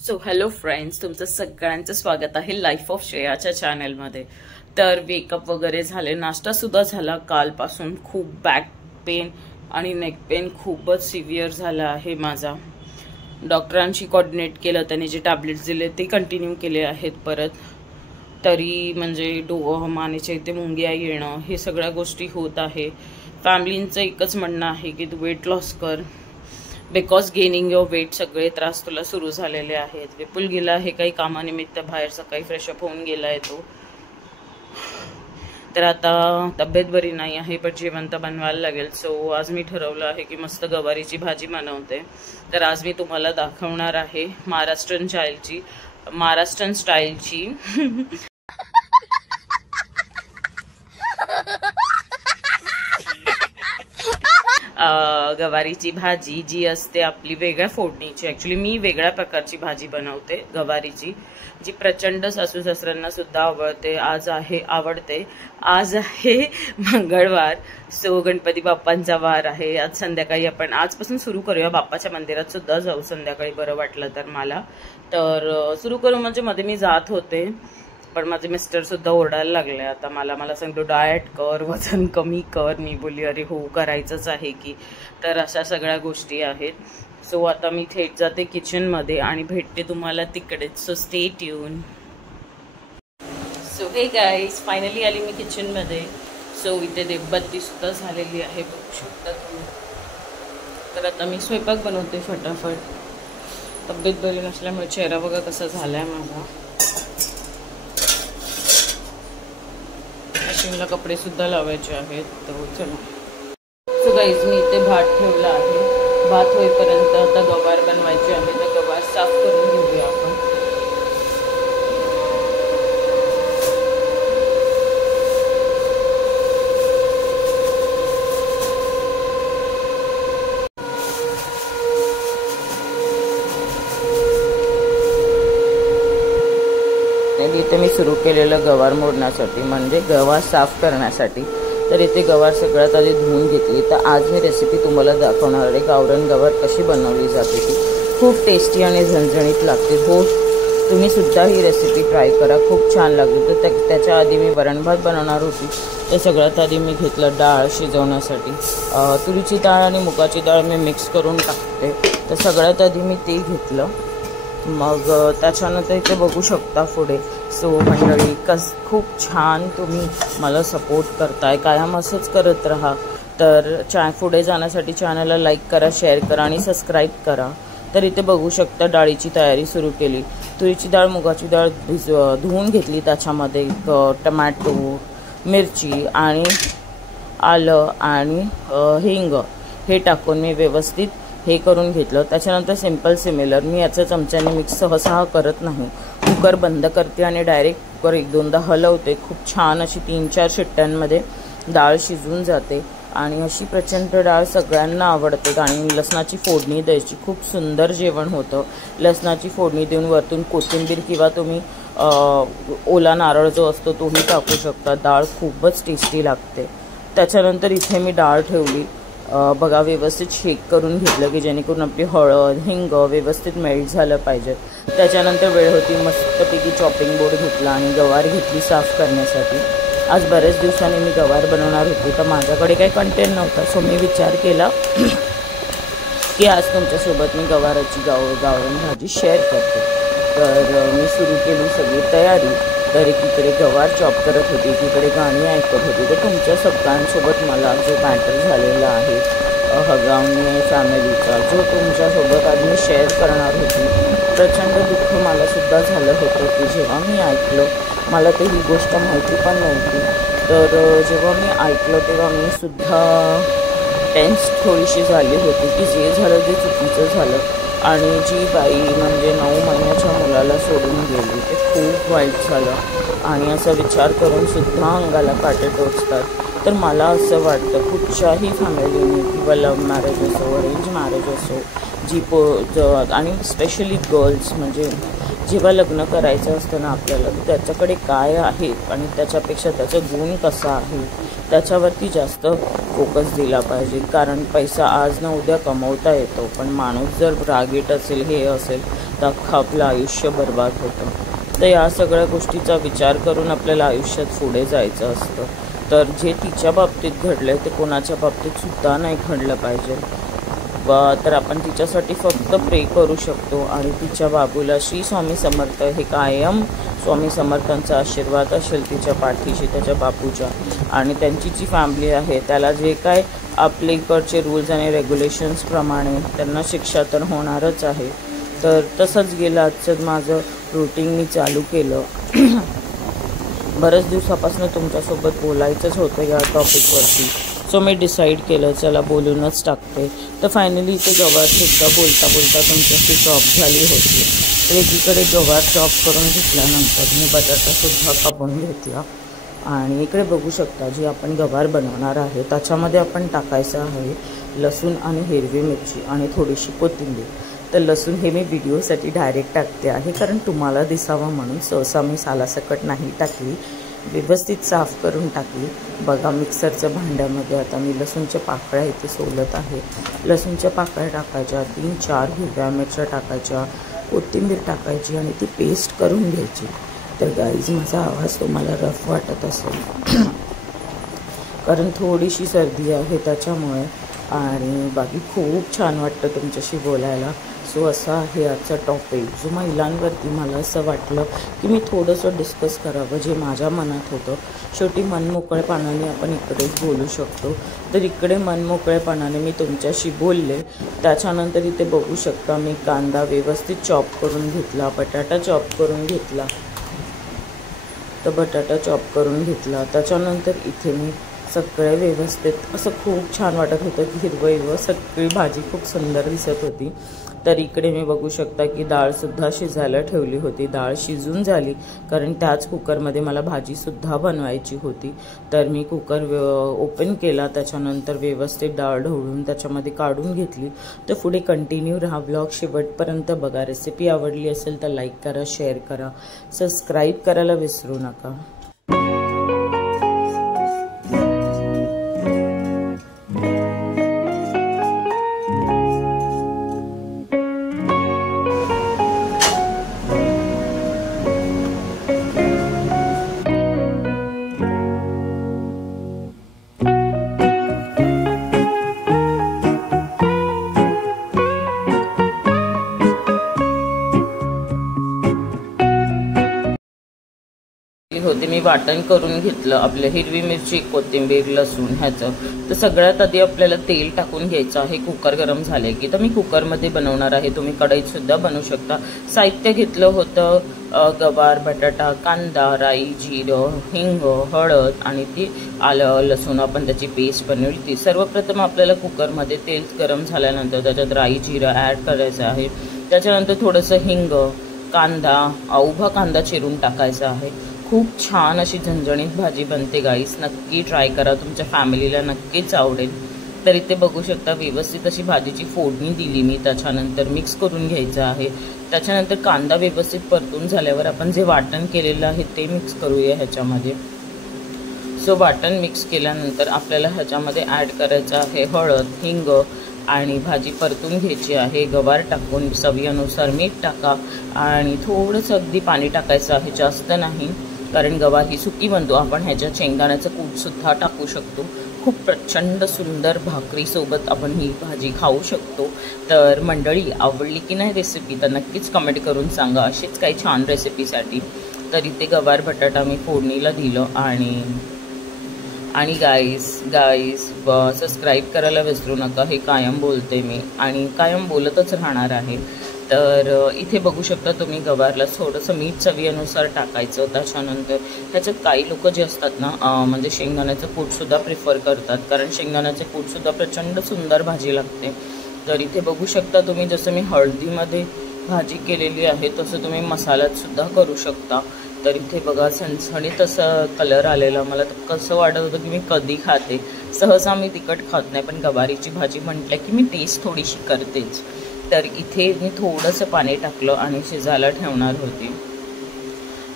So hello friends, तुमचं सगळ्यांचं स्वागत आहे लाईफ ऑफ श्रेयाच्या चॅनलमध्ये। तर वेकअप वगैरे झाले, नाश्ता सुद्धा झाला। कालपासून खूप बॅक पेन आणि नेक पेन खूपच सिव्हिअर झाला आहे माझा। डॉक्टरांशी कोऑर्डिनेट केलं, त्यांनी जे टॅबलेट्स दिले ते कंटिन्यू केले आहेत परत। तरी म्हणजे मानेच्या इथे मुंग्या येणं, हे सगळ्या गोष्टी होत आहे। फॅमिलींचं एकच म्हणणं आहे की तू वेट लॉस कर, बिकॉज गेनिंग युअर वेट सगळे त्रास तुला सुरू झालेले आहेत। विपुल गेला आहे काही कामानिमित्त बाहेर, सकाळी फ्रेशअप होऊन गेला आहे तो। तर आता तब्येत बरी नाही आहे, पण जेवण तर बनवायला लागेल। सो आज मी ठरवलं आहे की मस्त गवारीची भाजी बनवते। तर आज मी तुम्हाला दाखवणार आहे महाराष्ट्रीयन स्टाईलची गवारीची भाजी जी असते आपली वेगळ्या फोडणीची। ॲक्च्युली मी वेगळ्या प्रकारची भाजी बनवते गवारीची, जी प्रचंड सासू सासऱ्यांना सुद्धा आवडते। आज आहे मंगळवार, सो गणपती बाप्पांचा वार आहे। आज संध्याकाळी आपण आजपासून सुरू करूया, बाप्पाच्या मंदिरात सुद्धा जाऊ संध्याकाळी, बरं वाटलं तर मला। तर सुरू करू म्हणजे मध्ये मी जात होते, पण माझे मिस्टर सुद्धा ओरडायला लागले आता मला सांगतो डाएट कर, वजन कमी कर। मी बोलली अरे हो, करायचंच आहे की। तर अशा सगळ्या गोष्टी आहेत। सो आता मी थेट जाते किचनमध्ये आणि भेटते तुम्हाला तिकडेच, सो स्टे ट्यून। सो हे गाईज, फायनली आली मी किचनमध्ये। सो इथे देवबत्ती सुद्धा झालेली आहे, बघू शकता तुम्ही। तर आता मी स्वयंपाक बनवते फटाफट। तब्येत बरी नसल्यामुळे चेहरा बघा कसा झालाय माझा। मशीनला कपडे सुद्धा लावायचे आहेत, तर चला। सो गाईज, मी इथे भात ठेवला आहे। भात होईपर्यंत आता गवार बनवायची आहे, तर गवार साफ करून घेऊया आपण। इथे मी सुरू केलेलं गवार मोडण्यासाठी, म्हणजे गवार साफ करण्यासाठी। तर इथे गवार सगळ्यात आधी धुवून घेतली। तर आज मी रेसिपी तुम्हाला दाखवणार आहे गावरान गवार कशी बनवली जाते ती। खूप टेस्टी आणि झणझणीत लागते। हो, तुम्ही सुद्धा ही रेसिपी ट्राय करा, खूप छान लागते। तर त्याच्या आधी मी वरण भात बनवणार होती। तर सगळ्यात आधी मी घेतलं डाळ शिजवण्यासाठी। तुरीची डाळ आणि मुगाची डाळ मी मिक्स करून टाकते। तर सगळ्यात आधी मी ते घेतलं, मग त्याच्यानंतर इथे बघू शकता पुढे। सो मंडळी, खूप छान तुम्ही मला सपोर्ट करताय, कायम असंच करत राहा। तर पुढे जाण्यासाठी चॅनलला लाईक करा, शेअर करा आणि सबस्क्राईब करा। तर इथे बघू शकता डाळीची तयारी सुरू केली। तुरीची डाळ मुगाची डाळ धुवून घेतली, त्याच्यामध्ये टमॅटो, मिरची आणि आलं आणि हिंग हे टाकून मी व्यवस्थित हे करून घेतलं। त्याच्यानंतर सिमिलर मी याचं चमच्याने मिक्स सहसा करत नाही, कुकर बंद करते आणि डायरेक्ट कुकर एक दोनदा हलवते। खूप छान अशी 3-4 शिट्ट्यांमध्ये डाळ शिजून जाते आणि अशी प्रचंड डाळ सगळ्यांना आवडते। आणि लसणाची फोडणी द्यायची, खूप सुंदर जेवण होतं। लसणाची फोडणी देऊन वरतून कोथिंबीर किंवा तुम्ही ओला नारळ जो असतो तोही टाकू शकता। डाळ खूपच टेस्टी लागते। त्याच्यानंतर इथे मी डाळ ठेवली, बघा व्यवस्थित शेक करून घेतलं की जेणेकरून आपली हळद हिंग व्यवस्थित मेल्ट झालं पाहिजे। त्याच्यानंतर वेळ होती, मस्तपैकी चॉपिंग बोर्ड घेतला आणि गवार घेतली साफ करण्यासाठी। आज बरेच दिवसांनी मी गवार बनवणार होती, तर माझ्याकडे काही कंटेंट नव्हता। सो मी विचार केला की आज तुमच्यासोबत मी गवाराची गावरान भाजी शेअर करते। तर मी सुरू केली सगळी तयारी। तर एकीकडे गवार चॉप करत होती, एकीकडे गाणी ऐकत होती। तर तुमच्या सगळ्यांसोबत मला जो मॅटर झालेला आहे हगावणे फॅमिलीचा, जो तुमच्यासोबत आज मी शेअर करणार होती, प्रचंड दुःख मला सुद्धा झालं होतं की जेव्हा मी ऐकलं, मला तर ही गोष्ट माहिती पण नव्हती। तर जेव्हा मी ऐकलं तेव्हा मी सुद्धा टेन्स थोडीशी झाली होती की जे झालं ते चुकीचं झालं। आणि जी बाई म्हणजे 9 महिन्याच्या मुलाला सोडून गेली, ते खूप वाईट झालं। आणि असा विचार करून सुद्धा अंगाला काटे टोचतात। तर मला असं वाटतं कुठच्याही फॅमिलीने, किंवा लव्ह मॅरेज असो, अरेंज मॅरेज असो, आणि स्पेशली गर्ल्स, म्हणजे जेव्हा लग्न करायचं असतं ना आपल्याला, त्याच्याकडे काय आहे आणि त्याच्यापेक्षा त्याचं गुण कसा आहे त्याच्यावरती जास्त फोकस दिला पाहिजे. कारण पैसा आज ना उद्या कमवता येतो, पण माणूस जर रागीट असेल, हे असेल, तर अख्खं आपलं आयुष्य बर्बाद होतं. तर या सगळ्या गोष्टीचा विचार करून आपल्याला आयुष्यात पुढे जायचं असतं. तर जे तिच्या बाबतीत घडलं ते कोणाच्या बाबतीत सुद्धा नाही घडलं पाहिजे. तर आपण तिच्यासाठी फक्त प्रे करू शकतो आणि तिच्या बाबूला श्री स्वामी समर्थ हे कायम स्वामी समर्थांचा आशीर्वाद असेल तिच्या पाठीशी, त्याच्या बापूच्या. आणि त्यांची जी फॅमिली आहे त्याला जे काय आपले इकडचे रूल्स आणि रेग्युलेशन्सप्रमाणे त्यांना शिक्षा तर होणारच आहे. तर तसंच गेलं आजचं माझं रुटीन मी चालू केलं. बऱ्याच दिवसापासून तुमच्यासोबत बोलायचंच होतं या टॉपिकवरती. सो मी डिसाईड केलं चला बोलूनच टाकते. तर फायनली इथे गवारसुद्धा बोलता बोलता तुमच्याशी चॉप झाली होती. तर एकीकडे गवार चॉप करून घेतल्यानंतर मी बटाटासुद्धा कापून घेतला. आणि इकडे बघू शकता जी आपण गवार बनवणार आहे त्याच्यामध्ये आपण टाकायचं आहे लसूण आणि हिरवी मिरची आणि थोडीशी कोथिंबीर. तर लसूण हे मी व्हिडिओसाठी डायरेक्ट टाकते आहे कारण तुम्हाला दिसावं म्हणून. सहसा मी सालासकट नाही टाकली, व्यवस्थित साफ करून टाकली. बघा मिक्सरच्या भांड्यामध्ये आता मी लसूणच्या पाकळ्या इथे सोलत आहे. लसूणच्या पाकळ्या टाकायच्या, 3-4 हिरव्या मिरच्या टाकायच्या, कोथिंबीर टाकायची आणि ती पेस्ट करून घ्यायची. तर गाईज माझा आवाज तुम्हाला रफ वाटत असेल कारण थोडीशी सर्दी आहे त्याच्यामुळे. आणि बाकी खूप छान वाटतं तुमच्याशी बोलायला. सो असा आहे आजचा टॉपिक जो महिलांवरती मला असं वाटलं की मी थोडंसं डिस्कस करावं जे माझ्या मनात होतं. शेवटी मनमोकळेपणाने आपण इकडेच बोलू शकतो. तर इकडे मनमोकळेपणाने मी तुमच्याशी बोलले. त्याच्यानंतर इथे बघू शकता मी कांदा व्यवस्थित चॉप करून घेतला, बटाटा चॉप करून घेतला. तर बटाटा चॉप करून घेतला. त्याच्यानंतर इथे मी सगळे व्यवस्थित असं खूप छान वाटत होतं की हिरवं सगळी भाजी खूप सुंदर दिसत होती. तर इकडे मी बघू शकता की डाळसुद्धा शिजायला ठेवली होती. डाळ शिजून झाली कारण त्याच कुकरमध्ये मला भाजीसुद्धा बनवायची होती. तर मी कुकर ओपन केला, त्याच्यानंतर व्यवस्थित डाळ ढवळून त्याच्यामध्ये काढून घेतली. तर पुढे कंटिन्यू राहा, ब्लॉग शेवटपर्यंत बघा. रेसिपी आवडली असेल तर लाईक करा, शेअर करा, सबस्क्राईब करायला विसरू नका. होते मी वाटण करून घेतलं आपलं हिरवी मिरची, कोथिंबीर, लसूण ह्याचं. तर सगळ्यात आधी आपल्याला तेल टाकून घ्यायचं आहे. कुकर गरम झाले की तर मी कुकरमध्ये बनवणार आहे, तुम्ही कढईतसुद्धा बनवू शकता. साहित्य घेतलं होतं गवार, बटाटा, कांदा, राई, जिरं, हिंग, हळद आणि ती आलं लसूण आपण त्याची पेस्ट बनवली ती. सर्वप्रथम आपल्याला कुकरमध्ये तेल गरम झाल्यानंतर त्याच्यात राई, जिरं ॲड करायचं आहे. त्याच्यानंतर थोडंसं हिंग, कांदा, उभा कांदा चिरून टाकायचा आहे. खूप छान अशी झणझणीत भाजी बनते गाईस, नक्की ट्राय करा, तुमच्या फॅमिलीला नक्कीच आवडेल. तर इथे बघू शकता व्यवस्थित अशी भाजीची फोडणी दिली मी. त्याच्यानंतर मिक्स करून घ्यायचं आहे. त्याच्यानंतर कांदा व्यवस्थित परतून झाल्यावर आपण जे वाटण केलेलं आहे ते मिक्स करूया ह्याच्यामध्ये. सो वाटण मिक्स केल्यानंतर आपल्याला ह्याच्यामध्ये ॲड करायचं आहे हळद, हिंग आणि भाजी परतून घ्यायची आहे. गवार टाकून चवीनुसार मीठ टाका आणि थोडंसं अगदी पाणी टाकायचं आहे, जास्त नाही, कारण गवार ही सुकी बनतो. आपण ह्याच्यात शेंगदाण्याचं कूटसुद्धा टाकू शकतो. खूप प्रचंड सुंदर भाकरीसोबत आपण ही भाजी खाऊ शकतो. तर मंडळी आवडली की नाही रेसिपी तर नक्कीच कमेंट करून सांगा अशीच काही छान रेसिपीसाठी. तर इथे गवार बटाटा मी फोडणीला दिलं आणि गाईस सबस्क्राईब करायला विसरू नका, हे कायम बोलते मी आणि कायम बोलतच राहणार आहे. तर इथे बघू शकता तुम्ही गवारला थोडंसं मीठ चवीनुसार टाकायचं. त्याच्यानंतर ह्याच्यात काही लोक जे असतात ना म्हणजे शेंगदाण्याचं कूटसुद्धा प्रिफर करतात, कारण शेंगदाण्याचे कूटसुद्धा प्रचंड सुंदर भाजी लागते. तर इथे बघू शकता तुम्ही जसं मी हळदीमध्ये भाजी केलेली आहे तसं तुम्ही मसाल्यातसुद्धा करू शकता. तर इथे बघा झणझणीत असं कलर आलेला. मला तर कसं वाटत होतं की मी कधी खाते. सहसा मी तिखट खात नाही, पण गवारीची भाजी म्हटलं की मी टेस्ट थोडीशी करतेच. तर इथे मी थोडंसं पाणी टाकलं आणि शिजायला ठेवणार होती.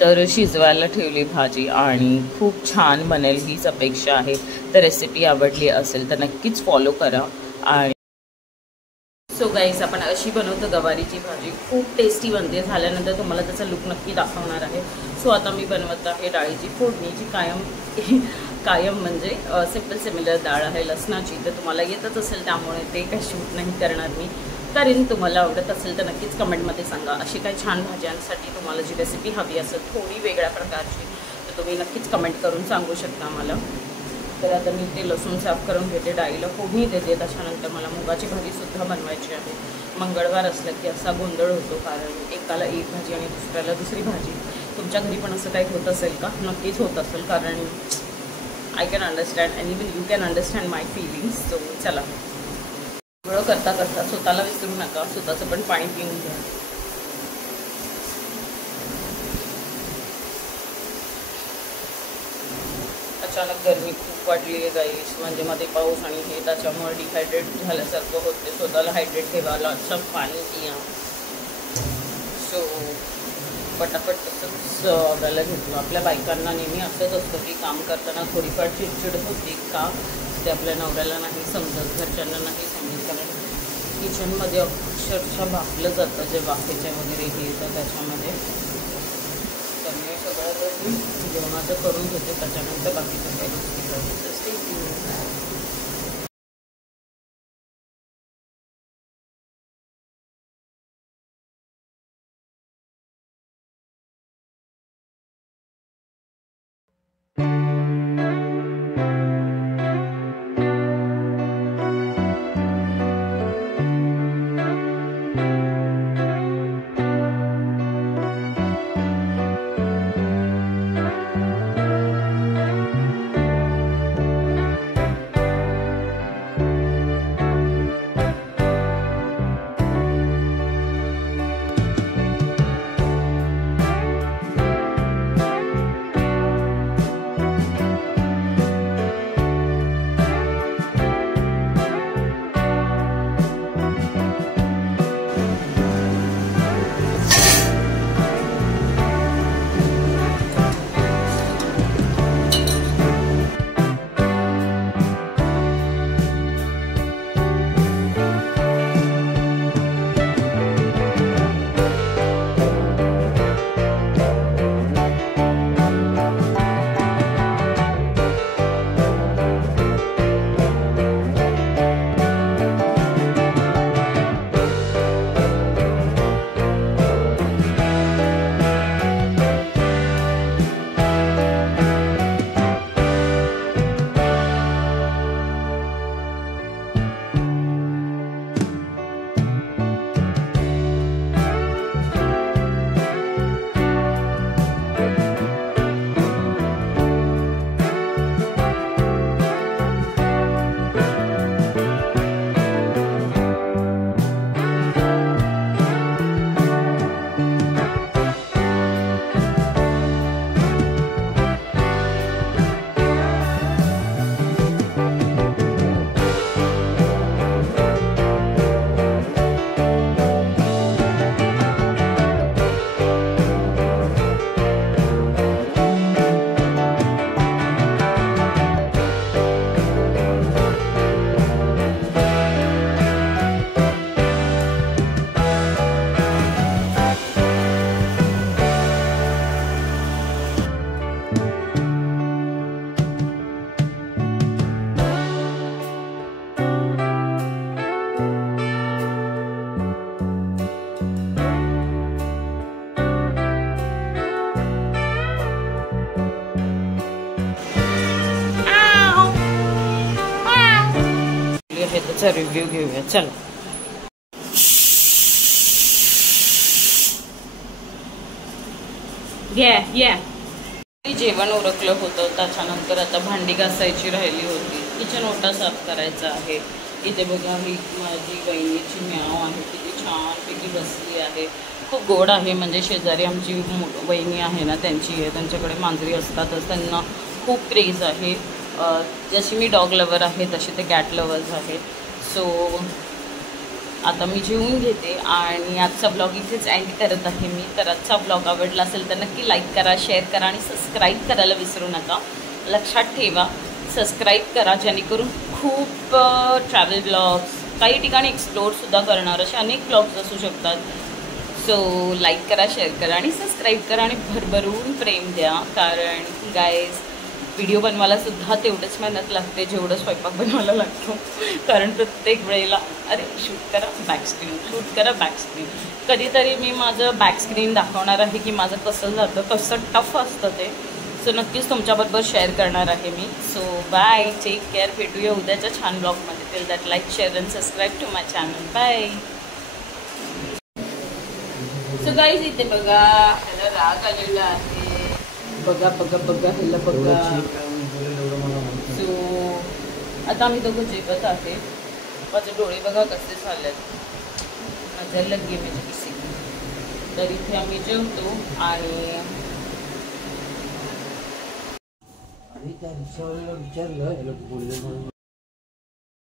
तर शिजवायला ठेवली भाजी आणि खूप छान बनेल हीच अपेक्षा आहे. तर रेसिपी आवडली असेल तर नक्कीच फॉलो करा. आणि सो गाईस आपण कशी बनवतो गवारीची भाजी, खूप टेस्टी बनते. झाल्यानंतर तुम्हाला त्याचा लुक नक्की दाखवणार आहे. सो आता मी बनवत आहे डाळीची फोडणी, जी कायम म्हणजे सिमिलर डाळ आहे लसणाची. तर तुम्हाला येतच असेल, त्यामुळे ते काही शूट नाही करणार मी. तरी तुम्हाला आवडत असेल तर नक्कीच कमेंटमध्ये सांगा. अशी काही छान भाज्यांसाठी तुम्हाला जी रेसिपी हवी असेल थोडी वेगळ्या प्रकारची, तर तुम्ही नक्कीच कमेंट करून सांगू शकता मला. तर आता मी ते लसूण साफ करून घेते, डाळीला फोडणी देते. त्याच्यानंतर मला मुगाची भाजीसुद्धा बनवायची आहे. मंगळवार असलं की असा गोंधळ होतो, कारण एकाला एक भाजी आणि दुसऱ्याला दुसरी भाजी. तुमच्या घरी पण असं काही होत असेल का? नक्कीच होत असेल, कारण I can understand and even you can understand my feelings. So चला, सगळं करता करता स्वतःला विसरू नका, स्वतःचं पण पाणी पिऊन घ्या. अचानक गरमी खूप वाटली आहे गाईस, म्हणजे मध्ये पाऊस आणि हे, त्याच्यामुळे डिहायड्रेट झाल्यासारखं होते. स्वतःला हायड्रेट ठेवा, लॉट्स ऑफ पाणी पिया. सो पटापट तसंच बघायला घेतलं. आपल्या बायकांना नेहमी असंच असतं की काम करताना थोडीफार चिडचिड होती का, ते आपल्या नवऱ्याला नाही समजत, घरच्यांना नाही समजत. कारण किचनमध्ये अक्षरशः भाकलं जातं, जे वाफेच्या वगैरे हे येतं त्याच्यामध्ये. तर मी सगळं जेवणाचं करून घेते, त्याच्यानंतर बाकीचं काही गोष्टी करते. त्याचा रिव्ह्यू घेऊया. चला, जेवण उरकलं होतं, त्याच्यानंतर आता भांडी घासायची राहिली होती. किचन ओटा साफ करायचा आहे. इथे बघा, ही माझी वहिनीची म्याव आहे, किती छानपैकी बसली आहे. खूप गोड आहे, म्हणजे शेजारी आमची वहिनी आहे ना, त्यांच्याकडे मांजरी असतातच, त्यांना खूप क्रेज आहे. जशी मी डॉग लवर आहे तशी ते कॅट लवर्स आहेत. सो आता मी जेवून घेते आणि आजचा ब्लॉग इथेच एंड करत आहे मी. तर आजचा ब्लॉग आवडला असेल तर नक्की लाईक करा, शेअर करा आणि सबस्क्राईब करायला विसरू नका. लक्षात ठेवा, सबस्क्राईब करा, जेणेकरून खूप ट्रॅव्हल ब्लॉग्स, काही ठिकाणी एक्सप्लोअरसुद्धा करणार, असे अनेक ब्लॉग्स असू शकतात. सो लाईक करा, शेअर करा आणि सबस्क्राईब करा आणि भरभरून प्रेम द्या. कारण गाईज व्हिडिओ बनवायला सुद्धा तेवढंच मेहनत लागते जेवढं स्वयंपाक बनवायला लागतो. कारण प्रत्येक वेळेला अरे शूट करा बॅकस्क्रीन, शूट करा बॅकस्क्रीन. कधीतरी मी माझं बॅकस्क्रीन दाखवणार आहे की माझं कसं जातं, कसं टफ असतं ते. सो नक्कीच तुमच्याबरोबर शेअर करणार आहे मी. So bye, take care. भेटूया उद्याच्या छान ब्लॉगमध्ये. Till that like, share and subscribe to my channel. Bye. So guys इथे बघा, ह्याला राग आलेला आहे. बघा बघा बघा, ह्याला बघा. सो आता आम्ही दोघं जेवत आहे. माझे डोळे बघा कसे झालेत, माझ्या लगे म्हणजे किसी. तर इथे आम्ही जेवतो आणि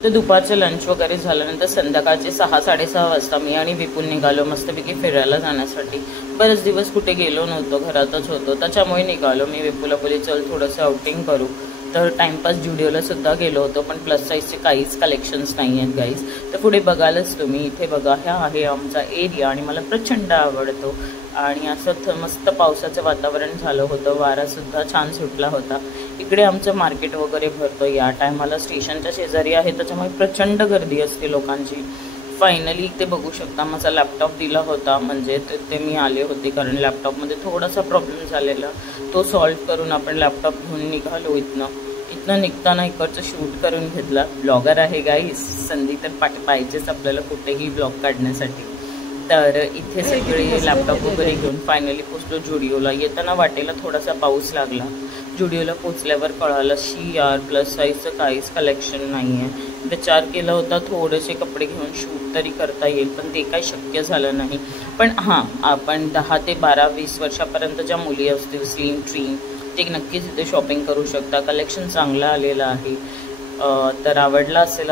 तर दुपारचं लंच वगैरे झाल्यानंतर संध्याकाळचे 6-6:30 वाजता मी आणि विपुल निघालो मस्तपैकी फिरायला जाण्यासाठी. बरेच दिवस कुठे गेलो नव्हतो, घरातच होतो, त्याच्यामुळे निघालो. मी विपुला बोली चल थोडंसं आउटिंग करू. तर टाइमपास जुडिओला सुद्धा गेलो होतो, पण प्लस साईजचे काहीच कलेक्शन्स नाही आहेत गाईज. तर पुढे बघालच तुम्ही. इथे बघा, ह्या आहे आमचा एरिया आणि मला प्रचंड आवडतो. आणि असं मस्त पावसाचं वातावरण झालं होतं, वारासुद्धा छान सुटला होता. इकडे आमचं मार्केट वगैरे भरतो. या टायमाला स्टेशनच्या शेजारी आहे, त्याच्यामुळे प्रचंड गर्दी असते लोकांची. फायनली ते बघू शकता, माझा लॅपटॉप दिला होता, म्हणजे ते मी आले होते कारण लॅपटॉपमध्ये थोडासा प्रॉब्लेम झालेला. तो सॉल्व्ह करून आपण लॅपटॉप घेऊन निघालो. इथनं निघताना इकडचं शूट करून घेतला. ब्लॉगर आहे गाईस, संधी तर पाहिजेच आपल्याला कुठेही ब्लॉग काढण्यासाठी. तर इथे सगळे लॅपटॉप वगैरे घेऊन फायनली पोचलो जुडिओला. येताना वाटेला थोडासा पाऊस लागला. जुडिओला पोचल्यावर कळालं यार प्लस साईजचं काहीच कलेक्शन नाही आहे. विचार केला होता थोडेसे कपडे घेऊन शूट तरी करता येईल, पण ते काही शक्य झालं नाही. पण हां, आपण 10 ते 12-20 वर्षापर्यंत ज्या मुली असतील स्लिम ट्रीम, ते नक्कीच इथे शॉपिंग करू शकता. कलेक्शन चांगलं आलेलं आहे. तर आवडला असेल